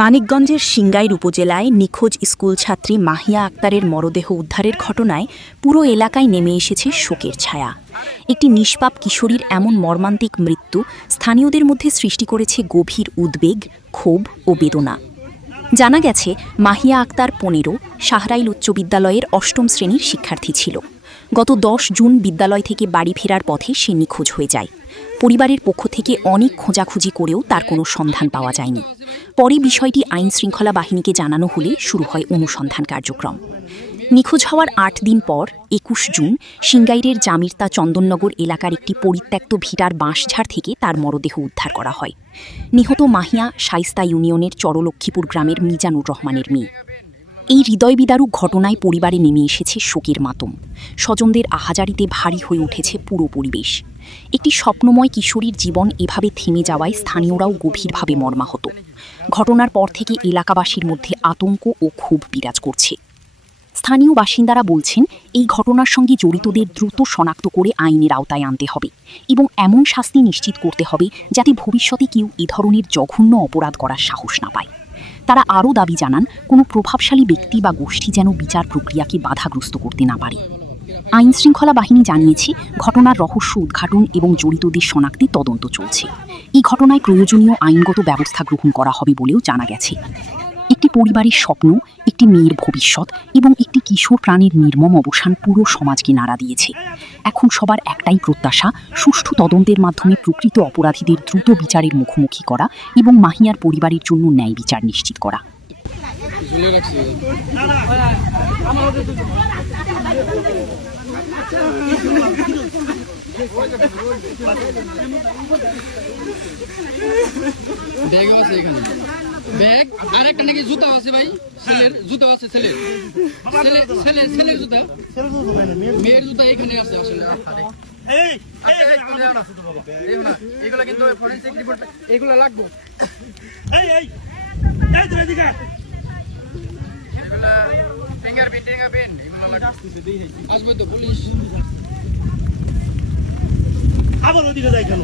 মানিকগঞ্জের সিংগাইর উপজেলায় নিখোঁজ স্কুলছাত্রী মাহিয়া আক্তারের মরদেহ উদ্ধারের ঘটনায় পুরো এলাকায় নেমে এসেছে শোকের ছায়া। একটি নিষ্পাপ কিশোরীর এমন মর্মান্তিক মৃত্যু স্থানীয়দের মধ্যে সৃষ্টি করেছে গভীর উদ্বেগ, ক্ষোভ ও বেদনা। জানা গেছে, মাহিয়া আক্তার ১৫ শাহরাইল উচ্চ বিদ্যালয়ের ৮ম শ্রেণীর শিক্ষার্থী ছিল। গত ১০ জুন বিদ্যালয় থেকে বাড়ি ফেরার পথে সে নিখোঁজ হয়ে যায়। পরিবারের পক্ষ থেকে অনেক খোঁজাখুঁজি করেও তার কোনো সন্ধান পাওয়া যায়নি। পরে বিষয়টি আইনশৃঙ্খলা বাহিনীকে জানানো হলে শুরু হয় অনুসন্ধান কার্যক্রম। নিখোঁজ হওয়ার ৮ দিন পর ২১ জুন সিংগাইরের জামিরতা চন্দননগর এলাকার একটি পরিত্যক্ত ভিটার বাঁশঝাড় থেকে তার মরদেহ উদ্ধার করা হয়। নিহত মাহিয়া শাইস্তা ইউনিয়নের চরলক্ষ্মীপুর গ্রামের মিজানুর রহমানের মেয়ে। এই হৃদয়বিদারক ঘটনায় পরিবারে নেমে এসেছে শোকের মাতম। স্বজনদের আহাজারিতে ভারী হয়ে উঠেছে পুরো পরিবেশ। একটি স্বপ্নময় কিশোরীর জীবন এভাবে থেমে যাওয়ায় স্থানীয়রাও গভীরভাবে মর্মাহত। ঘটনার পর থেকে এলাকাবাসীর মধ্যে আতঙ্ক ও ক্ষোভ বিরাজ করছে। স্থানীয় বাসিন্দারা বলছেন, এই ঘটনার সঙ্গে জড়িতদের দ্রুত শনাক্ত করে আইনের আওতায় আনতে হবে এবং এমন শাস্তি নিশ্চিত করতে হবে যাতে ভবিষ্যতে কেউ এ ধরনের জঘন্য অপরাধ করার সাহস না পায়। তারা আরও দাবি জানান, কোনো প্রভাবশালী ব্যক্তি বা গোষ্ঠী যেন বিচার প্রক্রিয়াকে বাধাগ্রস্ত করতে না পারে। আইনশৃঙ্খলা বাহিনী জানিয়েছে, ঘটনার রহস্য উদ্ঘাটন এবং জড়িতদের শনাক্তে তদন্ত চলছে। এই ঘটনায় প্রয়োজনীয় আইনগত ব্যবস্থা গ্রহণ করা হবে বলেও জানা গেছে। একটি পরিবারের স্বপ্ন, একটি মেয়ের ভবিষ্যৎ এবং একটি কিশোর প্রাণীর নির্মম অবসান পুরো সমাজকে নাড়া দিয়েছে। এখন সবার একটাই প্রত্যাশা, সুষ্ঠু তদন্তের মাধ্যমে প্রকৃত অপরাধীদের দ্রুত বিচারের মুখোমুখি করা এবং মাহিয়ার পরিবারের জন্য ন্যায় বিচার নিশ্চিত করা। ব্যাগ আর একটা নাকি জুতা আছে ভাই, ছেলের জুতা আছে, ছেলের জুতা, মেয়ের জুতা এখানে আছে। এগুলো কিন্তু ফরেনসিক রিপোর্ট এগুলো লাগবে। ফিঙ্গারপ্রিন্ট আসবে তো পুলিশ। আবার ওদিকে যাই কেন?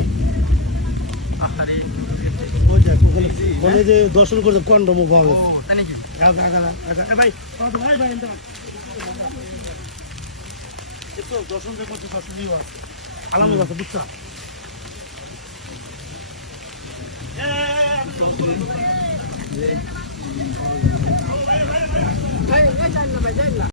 দর্শন করতে কন্ডম দর্শন আলাম বুঝছো।